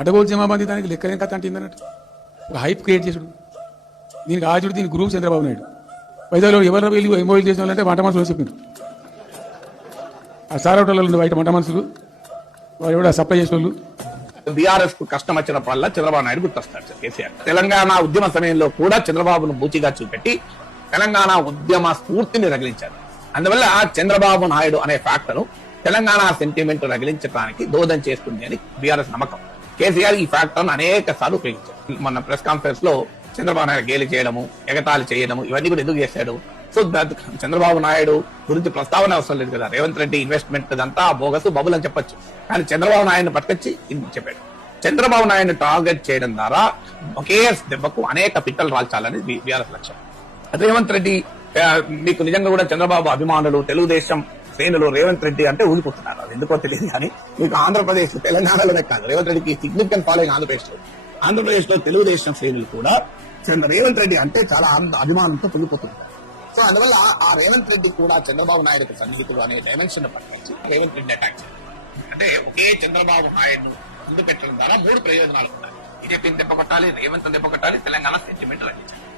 అడగోలు జమాబంది దానికి లెక్కలేం కథ అంటే ఏంటన్నట్టు ఒక హైప్ క్రియేట్ చేసుడు దీనికి ఆచుడు దీని గురువు చంద్రబాబు నాయుడు వైజాగ్లో ఎవరు వెళ్ళి ఎంఓఈలు చేసిన వాళ్ళంటే వంట మనుషులు చెప్పారు ఆ సారవటలలో బయట వంట మనుషులు వాడు ఎవడ సప్లై చేసిన వాళ్ళు బీఆర్ఎస్ కు కష్టం వచ్చినప్పుడల్లా చంద్రబాబు నాయుడు గుర్తొస్తాడు సార్ కేసీఆర్. తెలంగాణ ఉద్యమ సమయంలో కూడా చంద్రబాబును బూచిగా చూపెట్టి తెలంగాణ ఉద్యమ స్ఫూర్తిని రగిలించారు. అందువల్ల చంద్రబాబు నాయుడు అనే ఫ్యాక్టర్ తెలంగాణ సెంటిమెంట్ రగిలించడానికి దోహదం చేస్తుంది అని బీఆర్ఎస్ నమ్మకం. కేసీఆర్ ఈ ఫ్యాక్టర్ అనేక సార్లు ఉపయోగించారు. మొన్న ప్రెస్ కాన్ఫరెన్స్ లో చంద్రబాబు నాయుడు గేలి చేయడము, ఎగతాళి చేయడము ఇవన్నీ కూడా ఎందుకు చేశాడు? సో చంద్రబాబు నాయుడు గురించి ప్రస్తావన అవసరం లేదు కదా. రేవంత్ రెడ్డి ఇన్వెస్ట్మెంట్ అంతా బోగసు బబుల్ అని చెప్పొచ్చు, కానీ చంద్రబాబు నాయుడుని పట్టుకొచ్చి చెప్పాడు. చంద్రబాబు నాయుడుని టార్గెట్ చేయడం ద్వారా ఒకే దెబ్బకు అనేక పిట్టలు రాల్చాలని బీఆర్ఎస్ లక్ష్యం. రేవంత్ రెడ్డి మీకు నిజంగా కూడా చంద్రబాబు అభిమానులు తెలుగుదేశం శ్రేణులు రేవంత్ రెడ్డి అంటే ఊడిపోతున్నారు. అది ఎందుకో తెలియదు, కానీ మీకు ఆంధ్రప్రదేశ్ తెలంగాణలోనే కాదు, రేవంత్ రెడ్డికి సిగ్నిఫికెంట్ ఫాలోయింగ్ ఆంధ్రప్రదేశ్ లో తెలుగుదేశం శ్రేణులు కూడా రేవంత్ రెడ్డి అంటే చాలా అభిమానంతో పొంగిపోతున్నారు. సో అందువల్ల ఆ రేవంత్ రెడ్డి కూడా చంద్రబాబు నాయుడుకి సన్నిహితులు అనే డైమెన్షన్ పట్టుకొచ్చి రేవంత్ రెడ్డి అటాక్ చేయాలి. అంటే ఒకే చంద్రబాబు నాయుడు ముందు పెట్టడం ద్వారా 3 ప్రయోజనాలు ఉన్నాయి. బీజేపీని దెబ్బకొట్టాలి, రేవంత్ దెబ్బకొట్టాలి, తెలంగాణ సెంటిమెంట్ రండించాలి.